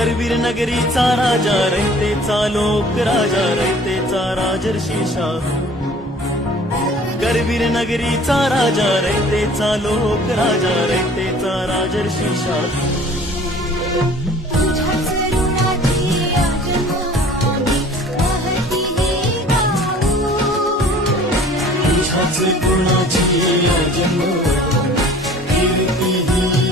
करवीर नगरीचा राजा रयतेचा लोक राजा रयतेचा राजर्षी शाहू करवीर नगरीचा राजा रयतेचा लोक राजा रयतेचा राजर्षी शाहू तुझ्याच गुणाची आजन्म कीर्ती ही